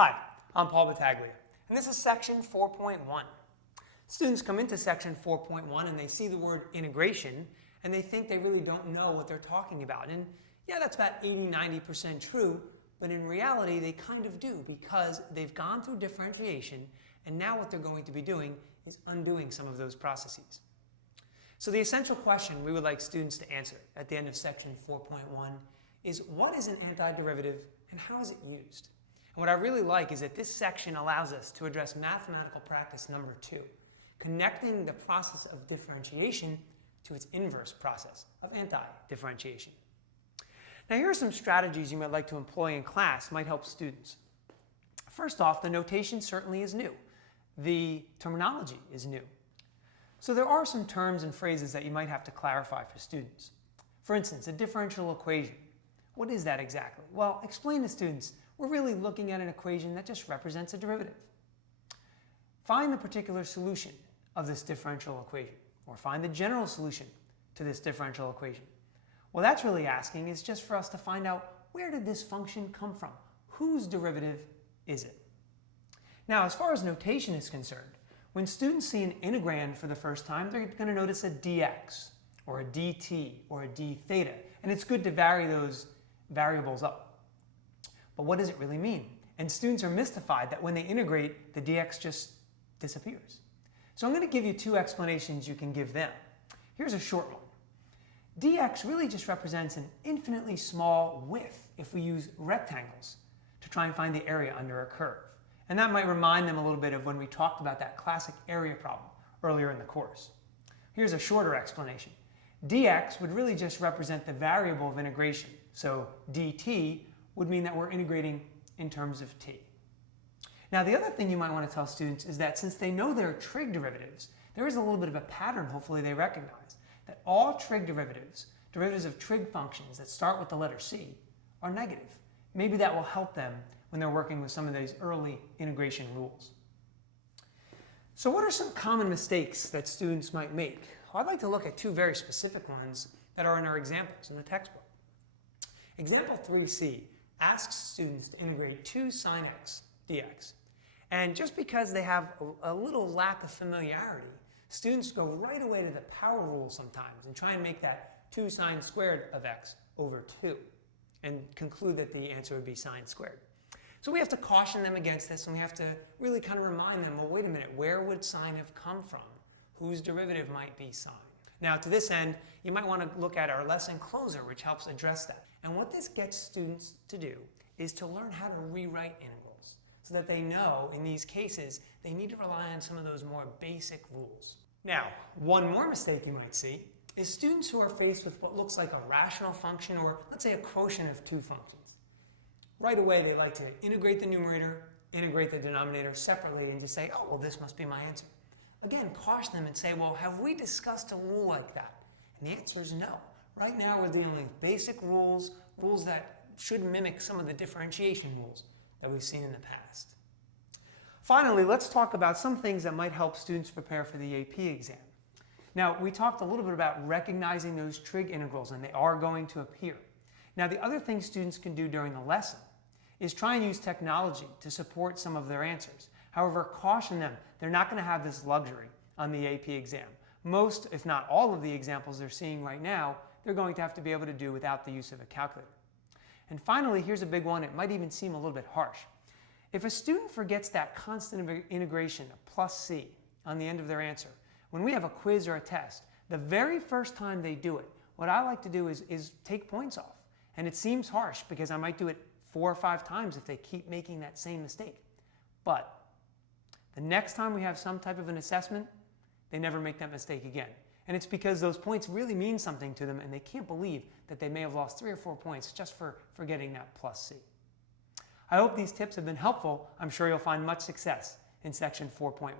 Hi, I'm Paul Battaglia, and this is section 4.1. Students come into section 4.1 and they see the word integration, and they think they really don't know what they're talking about. And yeah, that's about 80–90% true, but in reality they kind of do, because they've gone through differentiation, and now what they're going to be doing is undoing some of those processes. So the essential question we would like students to answer at the end of section 4.1 is, what is an antiderivative and how is it used? And what I really like is that this section allows us to address mathematical practice number 2, connecting the process of differentiation to its inverse process of anti-differentiation. Now here are some strategies you might like to employ in class might help students. First off, the notation certainly is new. The terminology is new. So there are some terms and phrases that you might have to clarify for students. For instance, a differential equation. What is that exactly? Well, explain to students, we're really looking at an equation that just represents a derivative. Find the particular solution of this differential equation, or find the general solution to this differential equation. Well, that's really asking is just for us to find out, where did this function come from? Whose derivative is it? Now, as far as notation is concerned, when students see an integrand for the first time, they're going to notice a dx, or a dt, or a d theta, and it's good to vary those variables up. But what does it really mean? And students are mystified that when they integrate, the dx just disappears. So I'm going to give you two explanations you can give them. Here's a short one. Dx really just represents an infinitely small width if we use rectangles to try and find the area under a curve. And that might remind them a little bit of when we talked about that classic area problem earlier in the course. Here's a shorter explanation. Dx would really just represent the variable of integration. So dt would mean that we're integrating in terms of t. Now the other thing you might want to tell students is that since they know they're trig derivatives, there is a little bit of a pattern hopefully they recognize, that all trig derivatives, derivatives of trig functions that start with the letter c, are negative. Maybe that will help them when they're working with some of these early integration rules. So what are some common mistakes that students might make? Well, I'd like to look at two very specific ones that are in our examples in the textbook. Example 3c asks students to integrate 2 sine x dx. And just because they have a little lack of familiarity, students go right away to the power rule sometimes and try and make that 2 sine squared of x over 2 and conclude that the answer would be sine squared. So we have to caution them against this, and we have to really kind of remind them, well, wait a minute, where would sine have come from? Whose derivative might be sine? Now, to this end, you might want to look at our lesson closer, which helps address that. And what this gets students to do is to learn how to rewrite integrals so that they know, in these cases, they need to rely on some of those more basic rules. Now, one more mistake you might see is students who are faced with what looks like a rational function, or let's say a quotient of 2 functions. Right away, they like to integrate the numerator, integrate the denominator separately, and just say, oh, well, this must be my answer. Again, caution them and say, well, have we discussed a rule like that? And the answer is no. Right now, we're dealing with basic rules, rules that should mimic some of the differentiation rules that we've seen in the past. Finally, let's talk about some things that might help students prepare for the AP exam. Now, we talked a little bit about recognizing those trig integrals, and they are going to appear. Now, the other thing students can do during the lesson is try and use technology to support some of their answers. However, caution them, they're not going to have this luxury on the AP exam. Most, if not all of the examples they're seeing right now, they're going to have to be able to do without the use of a calculator. And finally, here's a big one. It might even seem a little bit harsh. If a student forgets that constant integration of plus c on the end of their answer, when we have a quiz or a test, the very first time they do it, what I like to do is take points off. And it seems harsh because I might do it 4 or 5 times if they keep making that same mistake. But the next time we have some type of an assessment, they never make that mistake again. And it's because those points really mean something to them, and they can't believe that they may have lost 3 or 4 points just for forgetting that plus c. I hope these tips have been helpful. I'm sure you'll find much success in section 4.1.